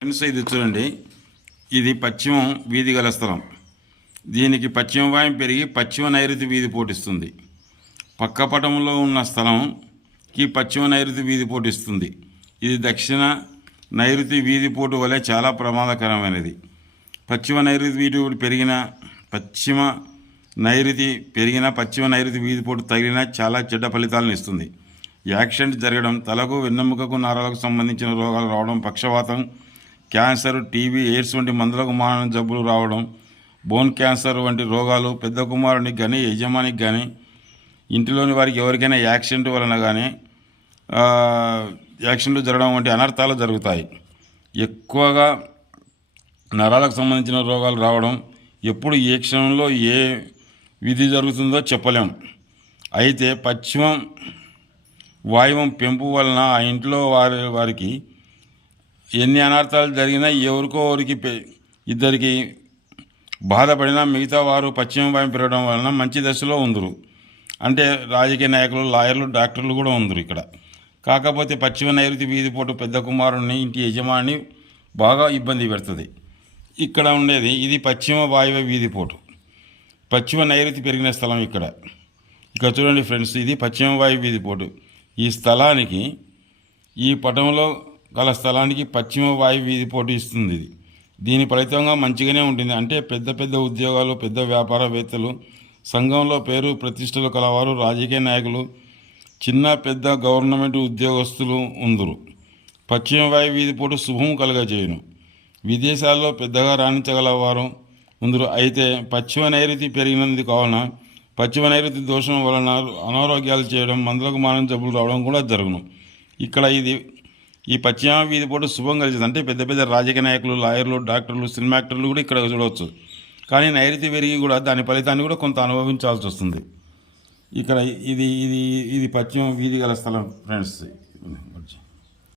Friends ఇది చూడండి, ఇది పశ్చిమం వీధి గల స్థలం. దీనికి పశ్చిమ వాయువు పెరిగి పశ్చిమ నైరుతి వీధి పోటిస్తుంది. పక్క పటంలో ఉన్న స్థలంకి పశ్చిమ నైరుతి వీధి పోటిస్తుంది. ఇది దక్షిణ నైరుతి వీధి పోటు వలె చాలా ప్రమాదకరమైనది. పశ్చిమ నైరుతి వీధి పెరిగిన పశ్చిమ నైరుతి వీధి పోటు తగిలిన చాలా చెడ్డ ఫలితాలను ఇస్తుంది. యాక్సిడెంట్ జరగడం, తలకు వెన్నెముకకు నరాలకు సంబంధించిన రోగాలు రావడం, పక్షవాతం, క్యాన్సర్, టీబీ, ఎయిడ్స్ వంటి మందులకు మానవ జబ్బులు రావడం, బోన్ క్యాన్సర్ వంటి రోగాలు పెద్ద కుమారునికి కానీ యజమానికి కానీ ఇంటిలోని వారికి ఎవరికైనా యాక్సిడెంట్ వలన కానీ యాక్సిడెంట్ జరగడం వంటి అనర్థాలు జరుగుతాయి. ఎక్కువగా నరాలకు సంబంధించిన రోగాలు రావడం, ఎప్పుడు ఏ క్షణంలో ఏ విధి జరుగుతుందో చెప్పలేం. అయితే పశ్చిమం వాయువం పెంపు వలన ఆ ఇంట్లో వారికి ఎన్ని అనర్థాలు జరిగినా ఇద్దరికి బాధపడినా మిగతా వారు పశ్చిమ వాయువు పెరగడం వలన మంచి దశలో ఉందరు. అంటే రాజకీయ నాయకులు, లాయర్లు, డాక్టర్లు కూడా ఉందరు ఇక్కడ. కాకపోతే పశ్చిమ నైరుతి వీధిపోటు పెద్ద కుమారుని ఇంటి యజమాని బాగా ఇబ్బంది పెడుతుంది. ఇక్కడ ఉండేది ఇది పశ్చిమ వాయువ్య వీధిపోటు, పశ్చిమ నైరుతి పెరిగిన స్థలం. ఇక్కడ చూడండి ఫ్రెండ్స్, ఇది పశ్చిమ వాయువు వీధిపోటు. ఈ స్థలానికి, ఈ పటంలో గల స్థలానికి పశ్చిమ వాయువు వీధిపోటు ఇస్తుంది. దీని ఫలితంగా మంచిగానే ఉంటుంది. అంటే పెద్ద పెద్ద ఉద్యోగాలు, పెద్ద వ్యాపారవేత్తలు, సంఘంలో పేరు ప్రతిష్టలు కలవారు, రాజకీయ నాయకులు, చిన్న పెద్ద గవర్నమెంట్ ఉద్యోగస్తులు ఉందరు. పశ్చిమ వాయువు వీధిపోటు శుభం కలుగజేయును. విదేశాల్లో పెద్దగా రాణించగలవారు ఉందరు. అయితే పశ్చిమ నైరుతి పెరిగినందుకు కావున పశ్చిమ నైరుతి దోషం వలన అనారోగ్యాలు చేయడం, మందులకు మానవ జబ్బులు రావడం కూడా జరుగును. ఇక్కడ ఈ పశ్చిమ వీధిపోటు శుభం కలిసింది. అంటే పెద్ద పెద్ద రాజకీయ నాయకులు, లాయర్లు, డాక్టర్లు, సినిమా యాక్టర్లు కూడా ఇక్కడ చూడవచ్చు. కానీ నైరుతి పెరిగి కూడా దాని ఫలితాన్ని కూడా కొంత అనుభవించాల్సి వస్తుంది. ఇక్కడ ఇది పశ్చిమ వీధి గల స్థలం ఫ్రెండ్స్.